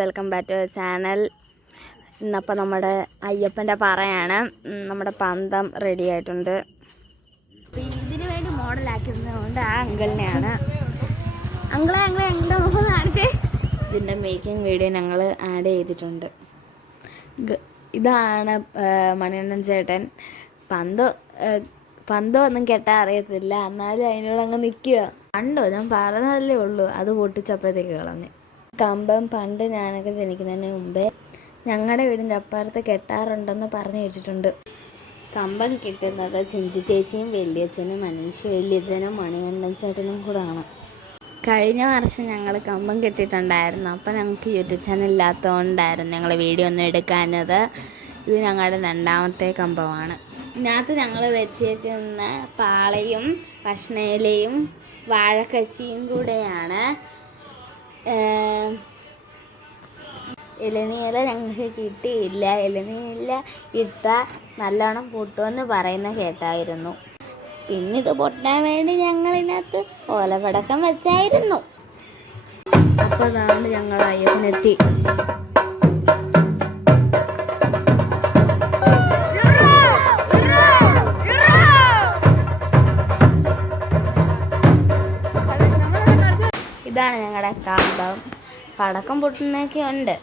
Welcome back to channel ഇന്നപ്പോൾ നമ്മുടെ അയ്യപ്പന്റെ പറയാണ്. നമ്മുടെ പന്തം റെഡി ആയിട്ടുണ്ട്. ഇതിനു വേണ്ടി മോഡലാക്കിയിരുന്നതുകൊണ്ട് ആ അങ്കിളിനെയാണ്. അങ്കിളെ അങ്കിളെ ഞങ്ങളുടെ മുഖം കാണിച്ചേ ഇതിന്റെ മേക്കിംഗ് വീഡിയോ ഞങ്ങൾ ആഡ് ചെയ്തിട്ടുണ്ട്. ഇതാണ് മണിയണ്ണൻ ചേട്ടൻ. പന്ത് പന്തോ ഒന്നും കെട്ടാൻ അറിയത്തില്ല. എന്നാലും അതിനോട് അങ്ങ് നിൽക്കുക കണ്ടോ? ഞാൻ പറഞ്ഞതല്ലേ ഉള്ളൂ. അത് പൊട്ടിച്ചപ്പോഴത്തേക്ക് കളഞ്ഞ്. കമ്പം പണ്ട് ഞാനൊക്കെ ജനിക്കുന്നതിന് മുമ്പേ ഞങ്ങളുടെ വീടിന്റെ അപ്പുറത്ത് കെട്ടാറുണ്ടെന്ന് പറഞ്ഞു കേട്ടിട്ടുണ്ട്. കമ്പം കിട്ടുന്നത് ചിഞ്ചു ചേച്ചിയും വലിയച്ഛനും മനീഷ് വലിയച്ഛനും മണികണ്ഠൻ ചേട്ടനും കൂടാണ്. കഴിഞ്ഞ വർഷം ഞങ്ങൾ കമ്പം കെട്ടിയിട്ടുണ്ടായിരുന്നു. അപ്പോൾ ഞങ്ങൾക്ക് യൂട്യൂബ് ചാനൽ ഇല്ലാത്തതുകൊണ്ടായിരുന്നു ഞങ്ങൾ വീഡിയോ ഒന്നും എടുക്കാഞ്ഞത്. ഇത് ഞങ്ങളുടെ രണ്ടാമത്തെ കമ്പമാണ്. ഇതിനകത്ത് ഞങ്ങൾ വെച്ചേക്കുന്ന പാളയും ഭക്ഷണയിലയും വാഴക്കച്ചിയും കൂടെയാണ് ഇളനീല ഞങ്ങൾക്ക് കിട്ടിയില്ല. ഇലനീല ഇട്ട നല്ലോണം പൊട്ടുമെന്ന് പറയുന്ന കേട്ടായിരുന്നു. പിന്നെ ഇത് പൊട്ടാൻ വേണ്ടി ഞങ്ങൾ ഇതിനകത്ത് ഓലപ്പടക്കം വെച്ചായിരുന്നു. അപ്പോൾ അതാണ് ഞങ്ങൾ അയ്യപ്പനെത്തി. ഇതാണ് ഞങ്ങളുടെ കാമ്പം പടക്കം പൊട്ടുന്നൊക്കെ ഉണ്ട്.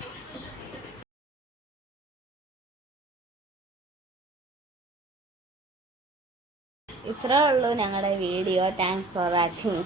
ഇത്രേ ഉള്ളൂ ഞങ്ങളുടെ വീഡിയോ. Thanks for watching